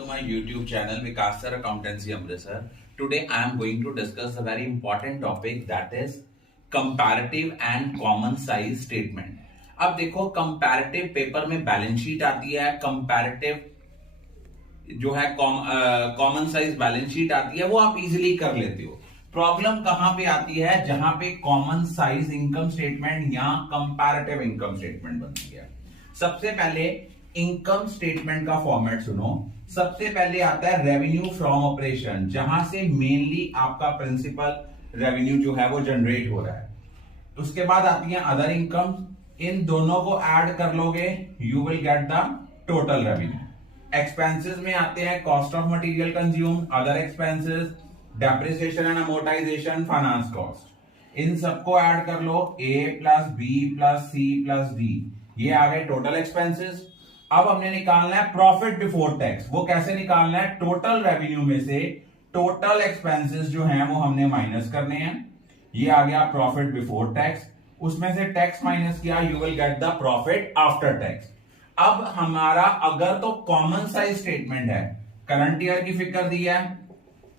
to my YouTube channel Vikas Sir Accountancy Amritsar. Today I am going to discuss a very important topic, that is comparative and common size statement. अब देखो comparative paper में balance sheet आती है, comparative जो है common size balance sheet आती है, वो आप इजीली कर लेते हो। प्रॉब्लम कहां पे आती है? जहां पे कॉमन साइज इनकम स्टेटमेंट या कंपैरेटिव इनकम स्टेटमेंट बनती है। सबसे पहले इनकम स्टेटमेंट का फॉर्मेट सुनो। सबसे पहले आता है रेवेन्यू फ्रॉम ऑपरेशन, जहां से मेनली आपका प्रिंसिपल रेवेन्यू जो है वो जनरेट हो रहा है। उसके बाद आती है अदर इनकम, इन दोनों को ऐड कर लोगे, you will get the total revenue. Expenses में आते हैं cost of material consume, other expenses, depreciation and amortisation, finance cost. इन सबको ऐड कर लो, A plus B plus C plus D, ये आ गए टोटल एक्सपेंसेस। अब हमने निकालना है प्रॉफिट बिफोर टैक्स। वो कैसे निकालना है? टोटल रेवेन्यू में से टोटल एक्सपेंसेस जो हैं वो हमने माइनस करने हैं। ये आ गया प्रॉफिट बिफोर टैक्स, उसमें से टैक्स माइनस किया, you will get the profit after tax. अब हमारा अगर तो कॉमन साइज स्टेटमेंट है, करंट ईयर की फिगर दी है,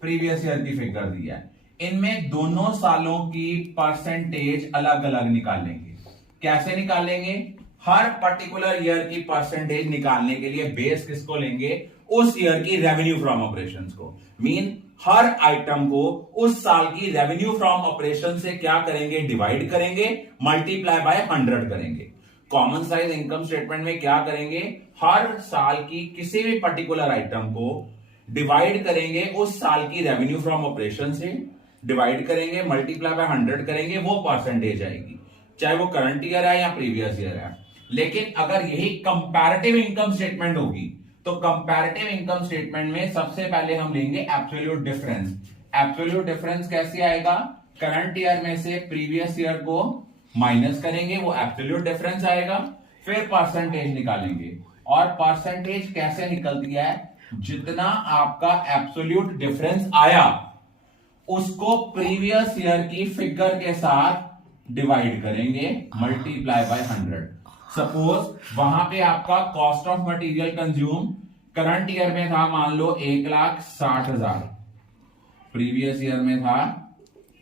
प्रीवियस ईयर की फिगर दी है, इनमें दोनों सालों की परसेंटेज अलग अलग निकालेंगे। कैसे निकालेंगे? हर पर्टिकुलर ईयर की परसेंटेज निकालने के लिए बेस किसको लेंगे? उस ईयर की रेवेन्यू फ्रॉम ऑपरेशंस को। मीन हर आइटम को उस साल की रेवेन्यू फ्रॉम ऑपरेशन से क्या करेंगे? डिवाइड करेंगे, मल्टीप्लाई बाय 100 करेंगे। कॉमन साइज इनकम स्टेटमेंट में क्या करेंगे? हर साल की किसी भी पर्टिकुलर आइटम को डिवाइड करेंगे, उस साल की रेवेन्यू फ्रॉम ऑपरेशन से डिवाइड करेंगे, मल्टीप्लाई बाय 100 करेंगे, वो परसेंटेज आएगी, चाहे वो करंट ईयर है या प्रीवियस ईयर है। लेकिन अगर यही कंपैरेटिव इनकम स्टेटमेंट होगी, तो कंपैरेटिव इनकम स्टेटमेंट में सबसे पहले हम लेंगे एब्सोल्यूट डिफरेंस। एब्सोल्यूट डिफरेंस कैसे आएगा? करंट ईयर में से प्रीवियस ईयर को माइनस करेंगे, वो एब्सोल्यूट डिफरेंस आएगा। फिर परसेंटेज निकालेंगे, और परसेंटेज कैसे निकलती है? जितना आपका एब्सोल्यूट डिफरेंस आया उसको प्रीवियस ईयर की फिगर के साथ डिवाइड करेंगे, मल्टीप्लाई बाय 100। सपोज वहां पे आपका cost of material consume current year में था, मान लो 1,60,000, प्रीवियस ईयर में था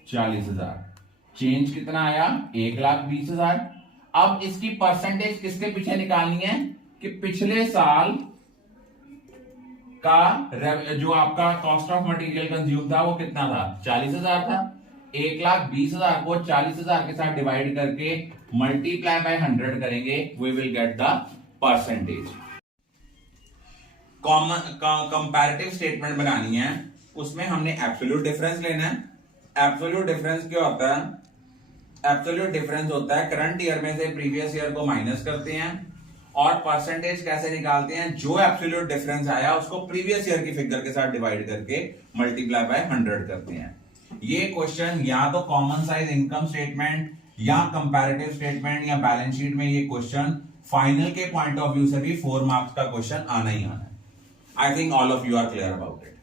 40,000, चेंज कितना आया? 1,20,000। अब इसकी परसेंटेज किसके पीछे निकालनी है? कि पिछले साल का जो आपका कॉस्ट ऑफ मटेरियल कंज्यूम था वो कितना था? 40,000 था। 1,20,000 को 40,000 के साथ डिवाइड करके मल्टीप्लाई बाय 100 करेंगे, we will get the percentage. Common comparative statement बनानी है, उसमें हमने एब्सोल्यूट डिफरेंस लेना है। एब्सोल्यूट डिफरेंस क्या होता है? एब्सोल्यूट डिफरेंस होता है करंट ईयर में से प्रीवियस ईयर को माइनस करते हैं, और परसेंटेज कैसे निकालते हैं? जो एब्सोल्यूट डिफरेंस आया उसको प्रीवियस ईयर की फिगर के साथ डिवाइड करके मल्टीप्लाई बाय 100 करते हैं। ये क्वेश्चन या तो कॉमन साइज इनकम स्टेटमेंट या कंपैरेटिव स्टेटमेंट या बैलेंस शीट में ये क्वेश्चन फाइनल के पॉइंट ऑफ व्यू से भी 4 मार्क्स का क्वेश्चन आना ही आना है। I think all of you are clear about it.